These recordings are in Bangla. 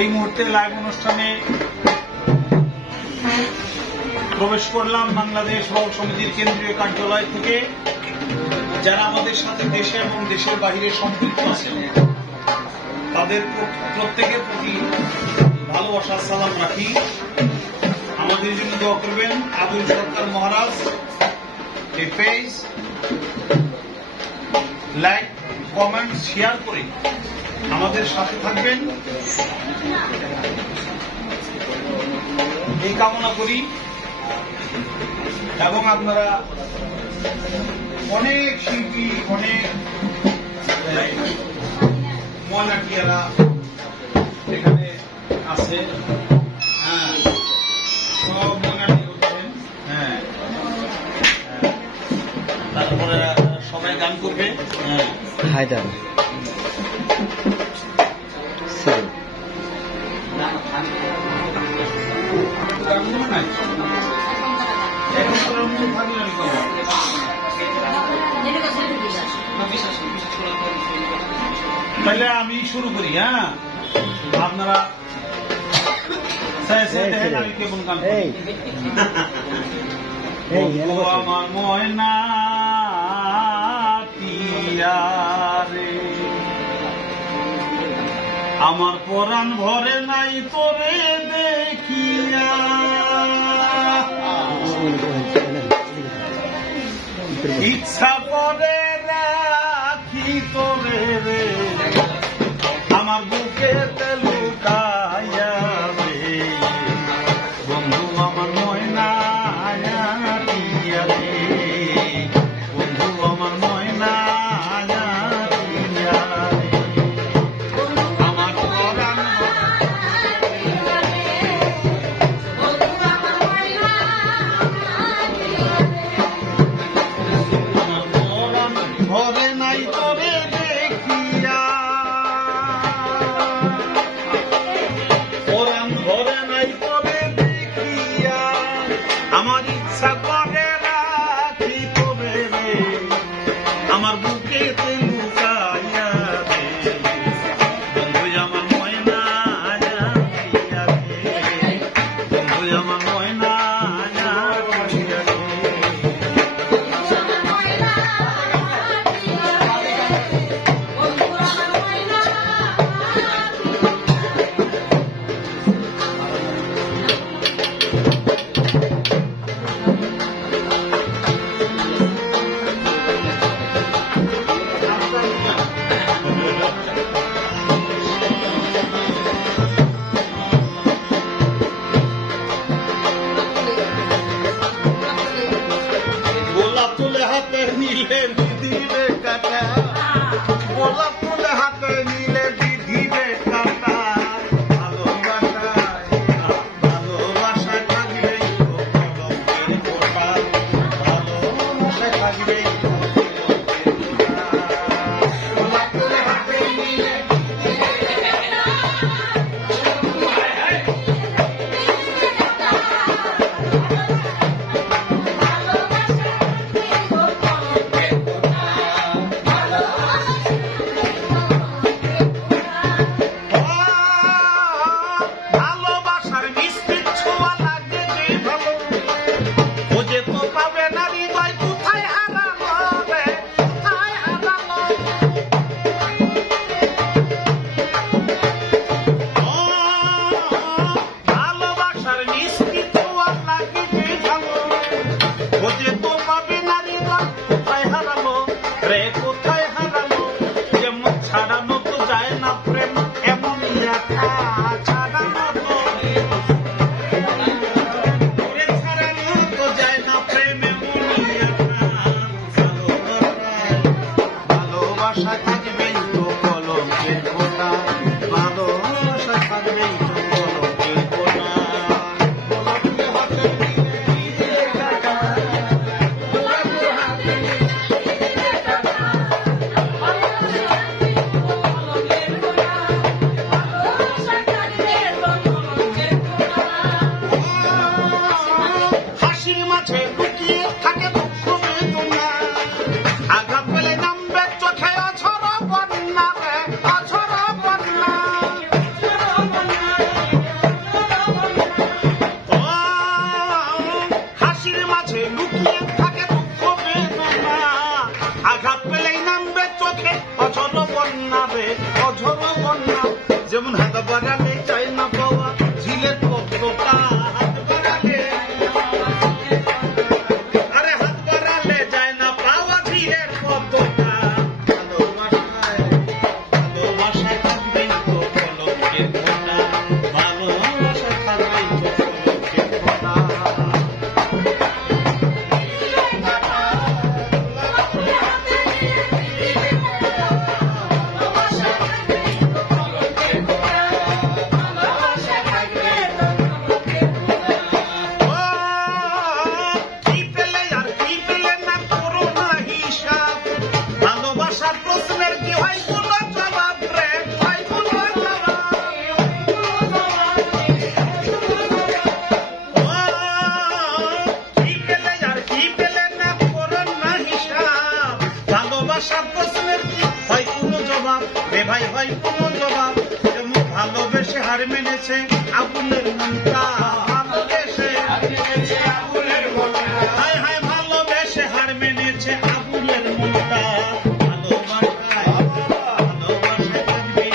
এই মুহূর্তে লাইভ অনুষ্ঠানে প্রবেশ করলাম বাংলাদেশ হল সমিতির কেন্দ্রীয় কার্যালয় থেকে। যারা আমাদের সাথে দেশে এবং দেশের বাহিরে সম্পৃক্ত আছেন তাদের প্রত্যেকের প্রতি ভালোবাসা সালাম রাখি। আমাদের জন্য দোয়া করবেন। আবুল সরকার মহারাজ এই পেজ লাইক, কমেন্ট, শেয়ার করে আমাদের সাথে থাকবেন এই কামনা করি। এবং আপনারা অনেক শিল্পী, অনেক ময়নাটিয়ারা এখানে আছে। হ্যাঁ, সব ময়নাটি হচ্ছেন। হ্যাঁ, তারপরে সবাই গান করবে। হ্যাঁ, হায়দার তাহলে আমি শুরু করি। হ্যাঁ, আপনারা আমি কেমন গান আমার ময়না রে, আমার পরাণ ভরে নাই তোরে দেখিয়া, ইচ্ছা করে রাখি তোরে রে, আমার বুকে লুকাইয়া রে, বন্ধু আমার ময়না রে, বন্ধু আমার ময়না অঝর বন্যা, যেমন হাত বাড়ালে চাই না পাওয়া ঝিলের পদ্মটা, হাত বাড়ালে আরে হাত বাড়ালে যায় না পাওয়া ঝিলের পদ্মটা। ভালোবাসায় থাকবেই তো পলকের ফোঁটা, ভালোবাসায় থাকবেই তো পলকের ফোঁটা। ভালোবাসার প্রশ্নের কি হয় কোনো জবাব রে, হয় কোনো জবাব। কি পেলে আর কি পেলে না করুন না হিসাব, ভালোবাসার প্রশ্নের কি হয় কোনো জবাব রে ভাই, হয় কোনো জবাব। যেমন ভালোবেসে হার মেনেছে আগুনের মনটা, ভালোবেসে আগুনের মনটা, হায় হায় ভালোবেসে হার মেনেছে আগুনের মনটা। ভালোবাসায় থাকবেই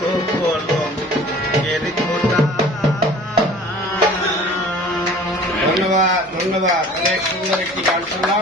তো কলমের ফোঁটা। ধন্যবাদ, ধন্যবাদ। অনেক সুন্দর একটি গান শুনলাম।